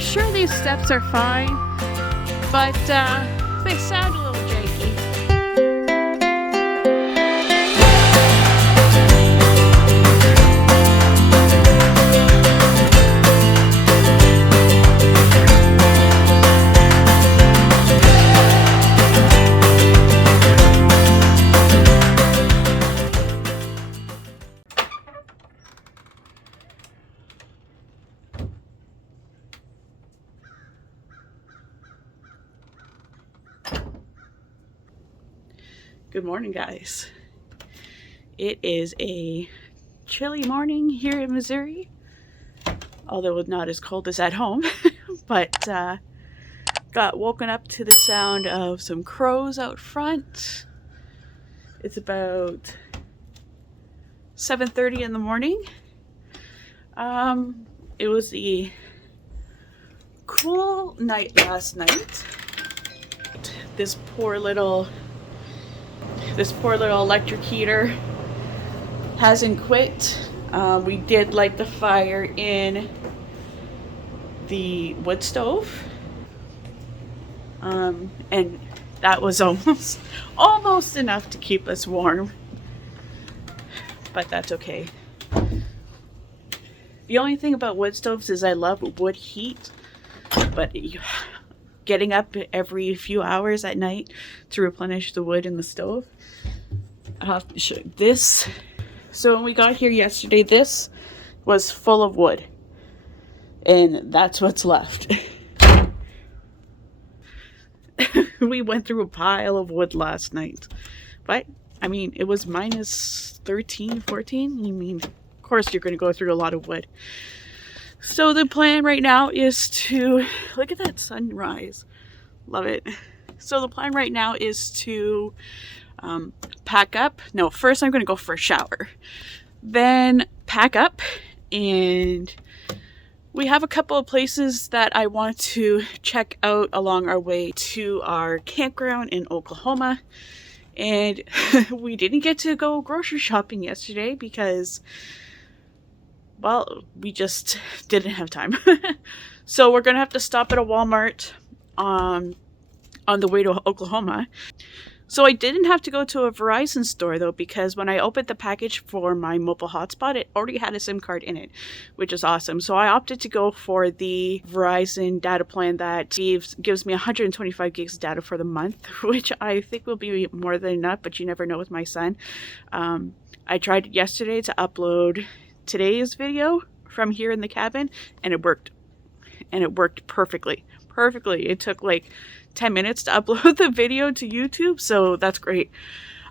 sure these steps are fine, but they sound a little janky. Good morning, guys. It is a chilly morning here in Missouri, although not as cold as at home, but got woken up to the sound of some crows out front. It's about 7:30 in the morning. It was a cool night last night. This poor little electric heater hasn't quit. We did light the fire in the wood stove, and that was almost enough to keep us warm, but that's okay. The only thing about wood stoves is I love wood heat, but getting up every few hours at night to replenish the wood in the stove. I'll have to show you this. So when we got here yesterday, this was full of wood, and that's what's left. We went through a pile of wood last night, but I mean, it was minus 13, 14. I mean, of course you're going to go through a lot of wood. So the plan right now is to look at that sunrise. Love it. So the plan right now is to pack up. No, first I'm going to go for a shower, then pack up, and we have a couple of places that I want to check out along our way to our campground in Oklahoma. And we didn't get to go grocery shopping yesterday because, well, we just didn't have time. So we're going to have to stop at a Walmart on the way to Oklahoma. So I didn't have to go to a Verizon store, though, because when I opened the package for my mobile hotspot, it already had a SIM card in it, which is awesome. So I opted to go for the Verizon data plan that gives me 125 gigs of data for the month, which I think will be more than enough, but you never know with my son. I tried yesterday to upload today's video from here in the cabin, and it worked. And it worked perfectly. It took like 10 minutes to upload the video to YouTube, so that's great.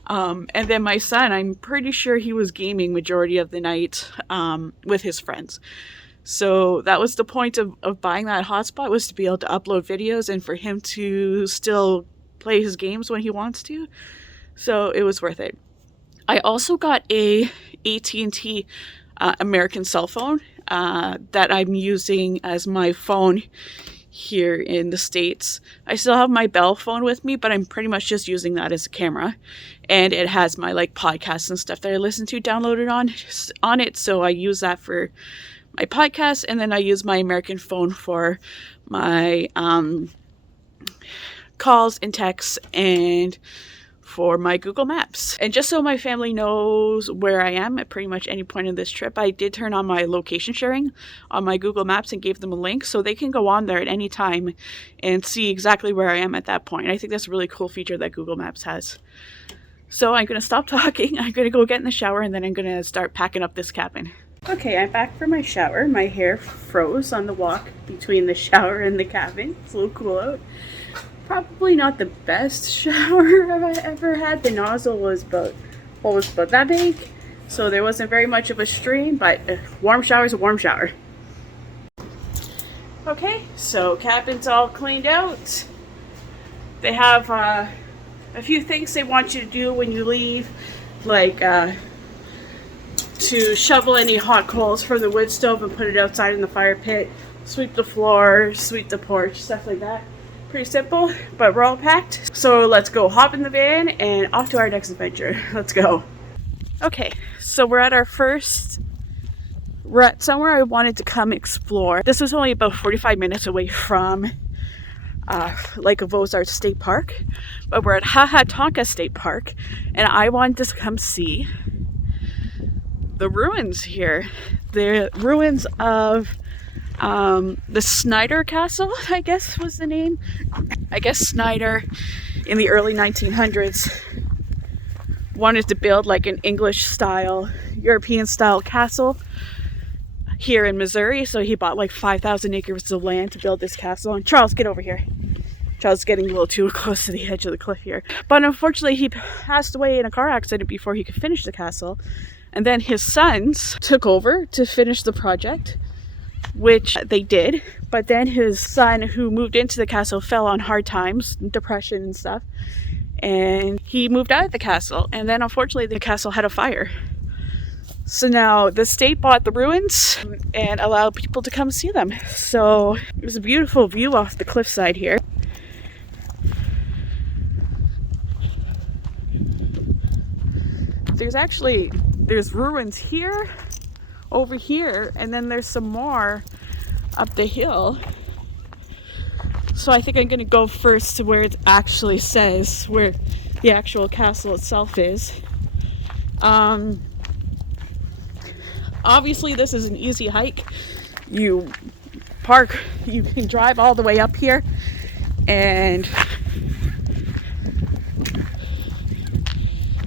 And then my son, I'm pretty sure he was gaming majority of the night with his friends. So that was the point of buying that hotspot, was to be able to upload videos and for him to still play his games when he wants to. So it was worth it. I also got a AT&T American cell phone that I'm using as my phone here in the States. I still have my Bell phone with me, but I'm pretty much just using that as a camera, and it has my like podcasts and stuff that I listen to downloaded on it, so I use that for my podcast, and then I use my American phone for my calls and texts and for my Google Maps. And just so my family knows where I am at pretty much any point in this trip, I did turn on my location sharing on my Google Maps and gave them a link so they can go on there at any time and see exactly where I am at that point. I think that's a really cool feature that Google Maps has. So I'm going to stop talking. I'm going to go get in the shower, and then I'm going to start packing up this cabin. Okay, I'm back from my shower. My hair froze on the walk between the shower and the cabin. It's a little cool out. Probably not the best shower I've ever had. The nozzle was about that big, so there wasn't very much of a stream, but a warm shower is a warm shower. Okay, so cabin's all cleaned out. They have a few things they want you to do when you leave, like to shovel any hot coals from the wood stove and put it outside in the fire pit, sweep the floor, sweep the porch, stuff like that. Pretty simple, but we're all packed. So let's go hop in the van and off to our next adventure. Let's go. Okay, so we're at our first we're at somewhere I wanted to come explore. This was only about 45 minutes away from Lake of Ozarks State Park, but we're at Hahatonka State Park, and I wanted to come see the ruins here. The ruins of the Snyder Castle, I guess was the name. I guess Snyder in the early 1900s wanted to build like an English style, European style castle here in Missouri, so he bought like 5,000 acres of land to build this castle. And Charles, get over here. Charles is getting a little too close to the edge of the cliff here. But unfortunately, he passed away in a car accident before he could finish the castle. And then his sons took over to finish the project, which they did. But then his son, who moved into the castle, fell on hard times, depression and stuff. And he moved out of the castle. And then unfortunately, the castle had a fire. So now the state bought the ruins and allowed people to come see them. So it was a beautiful view off the cliffside here. There's ruins here, over here, and then there's some more up the hill. So I think I'm going to go first to where it actually says where the actual castle itself is. Obviously this is an easy hike. You can drive all the way up here, and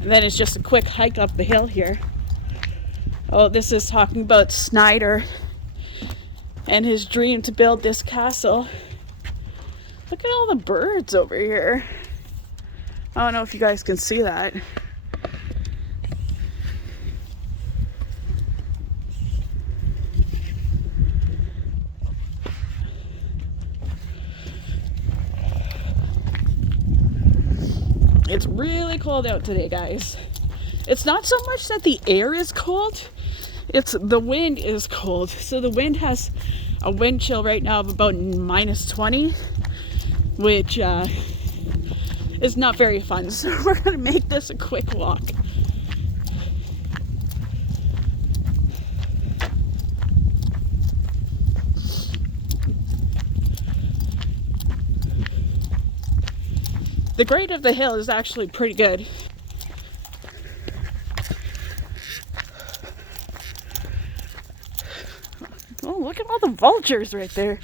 then it's just a quick hike up the hill here. Oh, this is talking about Snyder and his dream to build this castle. Look at all the birds over here. I don't know if you guys can see that. It's really cold out today, guys. It's not so much that the air is cold, it's the wind is cold. So the wind has a wind chill right now of about -20, which is not very fun. So we're gonna make this a quick walk. The grade of the hill is actually pretty good. Oh, look at all the vultures right there.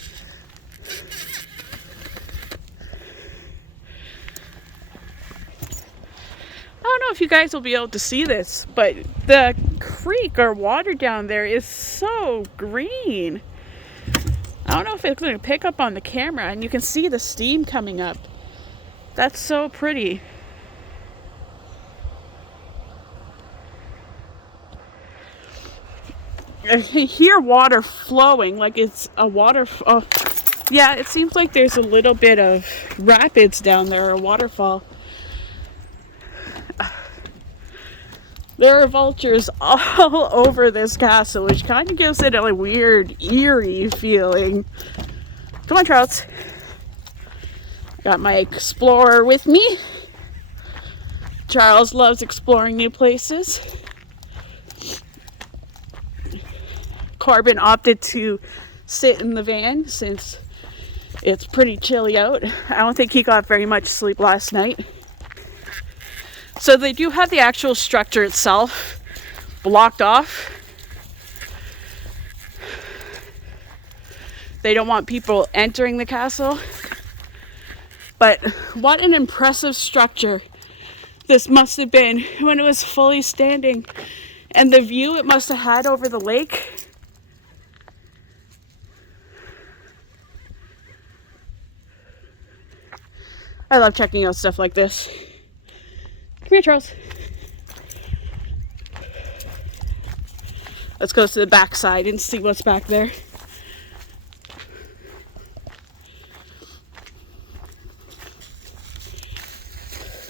I don't know if you guys will be able to see this, but the creek or water down there is so green. I don't know if it's going to pick up on the camera, and you can see the steam coming up. That's so pretty. I can hear water flowing, like it's a oh, yeah, it seems like there's a little bit of rapids down there, or a waterfall. There are vultures all over this castle, which kind of gives it a weird, eerie feeling. Come on, Charles. Got my explorer with me. Charles loves exploring new places. Corbin opted to sit in the van since it's pretty chilly out. I don't think he got very much sleep last night. So they do have the actual structure itself blocked off. They don't want people entering the castle. But what an impressive structure this must have been when it was fully standing. And the view it must have had over the lake. I love checking out stuff like this. Come here, Charles. Let's go to the back side and see what's back there.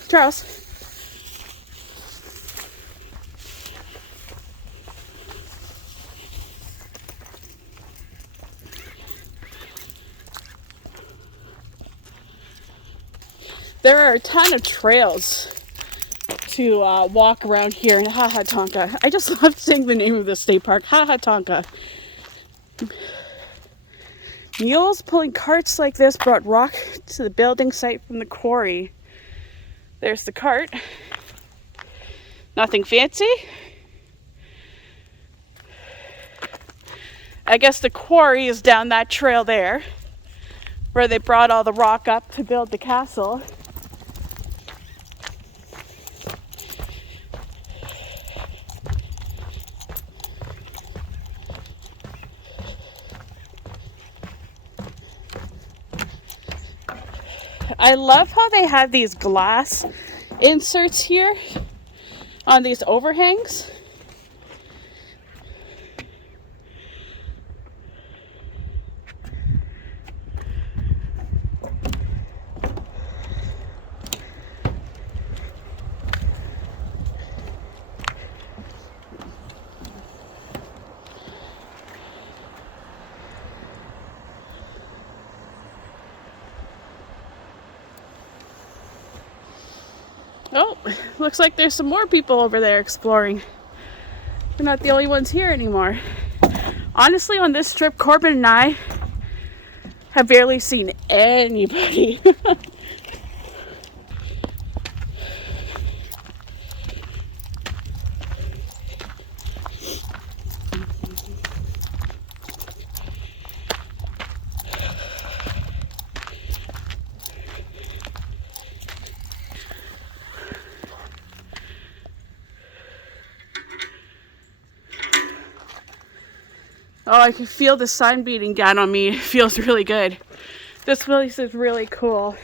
Charles. There are a ton of trails to walk around here in Hahatonka. I just love saying the name of the state park, Hahatonka. Mules pulling carts like this brought rock to the building site from the quarry. There's the cart. Nothing fancy. I guess the quarry is down that trail there, where they brought all the rock up to build the castle. I love how they have these glass inserts here on these overhangs. Oh, looks like there's some more people over there exploring. We're not the only ones here anymore. Honestly, on this trip, Corbin and I have barely seen anybody. Oh, I can feel the sun beating down on me. It feels really good. This place is really cool.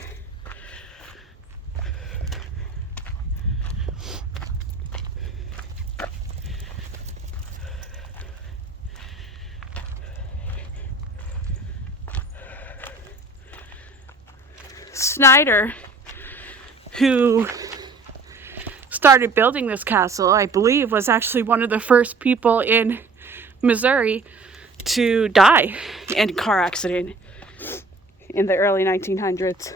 Snyder, who started building this castle, I believe, was actually one of the first people in Missouri to die in a car accident in the early 1900s.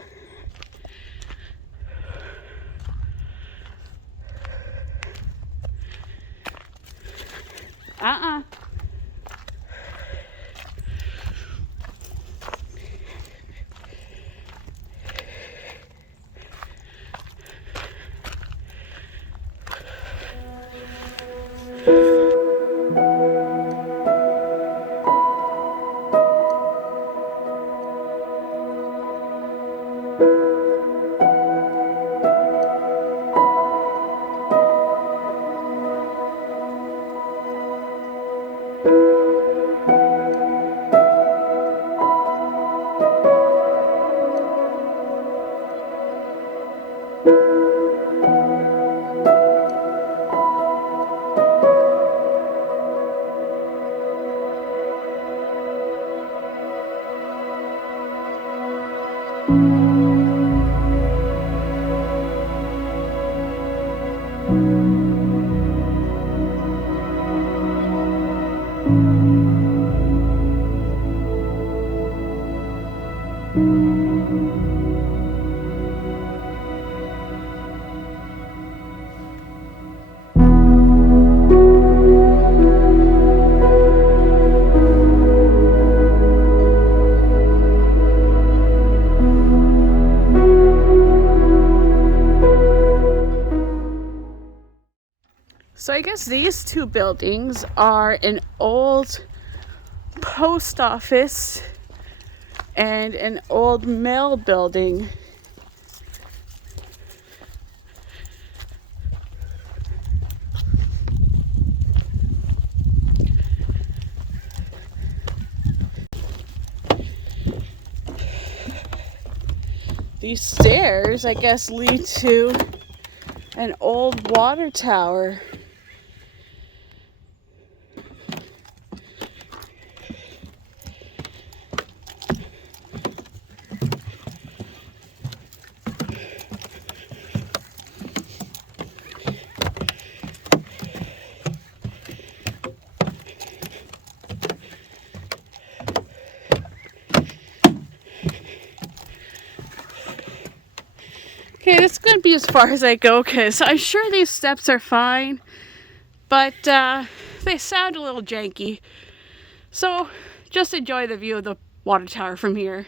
So I guess these two buildings are an old post office and an old mill building. These stairs, I guess, lead to an old water tower. Okay, this is going to be as far as I go because I'm sure these steps are fine, but they sound a little janky. So just enjoy the view of the water tower from here.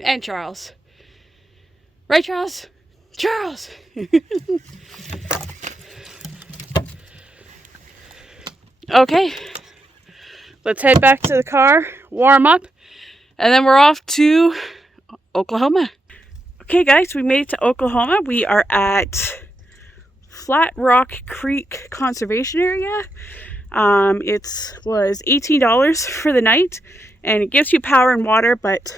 And Charles. Right, Charles? Charles! Okay, let's head back to the car, warm up, and then we're off to Oklahoma. Okay guys, we made it to Oklahoma. We are at Flat Rock Creek Conservation Area. It was $18 for the night, and it gives you power and water, but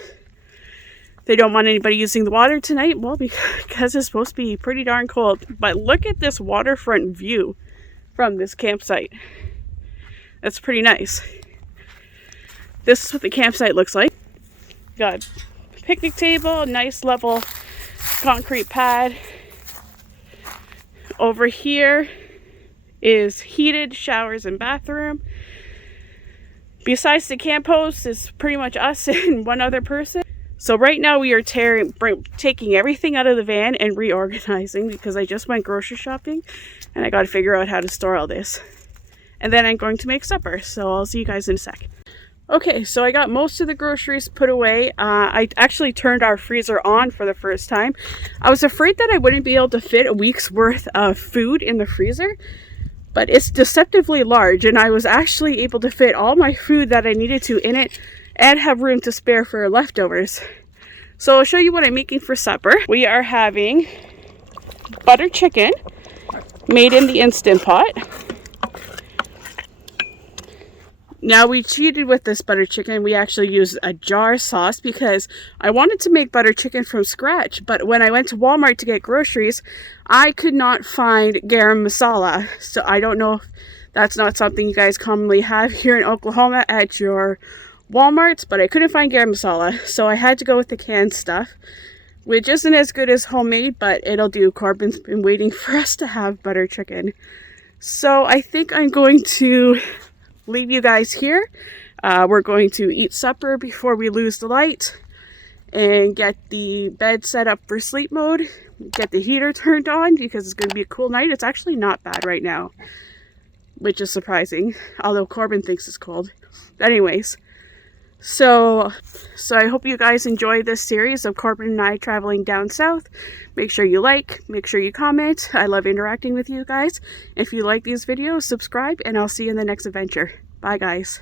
they don't want anybody using the water tonight. Well, because it's supposed to be pretty darn cold. But look at this waterfront view from this campsite. That's pretty nice. This is what the campsite looks like. Got a picnic table, nice level concrete pad. Over here is heated showers and bathroom. Besides the camp host is pretty much us and one other person. So right now we are taking everything out of the van and reorganizing because I just went grocery shopping and I got to figure out how to store all this. And then I'm going to make supper, so I'll see you guys in a sec. Okay, so I got most of the groceries put away. I actually turned our freezer on for the first time. I was afraid that I wouldn't be able to fit a week's worth of food in the freezer, but it's deceptively large, and I was actually able to fit all my food that I needed to in it and have room to spare for leftovers. So I'll show you what I'm making for supper. We are having butter chicken made in the Instant Pot. Now we cheated with this butter chicken. We actually used a jar sauce because I wanted to make butter chicken from scratch. But when I went to Walmart to get groceries, I could not find garam masala. So I don't know if that's not something you guys commonly have here in Oklahoma at your Walmarts, but I couldn't find garam masala. So I had to go with the canned stuff, which isn't as good as homemade, but it'll do. Corbin's been waiting for us to have butter chicken. So I think I'm going to leave you guys here. We're going to eat supper before we lose the light and get the bed set up for sleep mode, get the heater turned on because it's going to be a cool night. It's actually not bad right now, which is surprising, although Corbin thinks it's cold. But anyways, so I hope you guys enjoy this series of Corbin and I traveling down south. Make sure you like, make sure you comment. I love interacting with you guys. If you like these videos, subscribe, and I'll see you in the next adventure. Bye guys.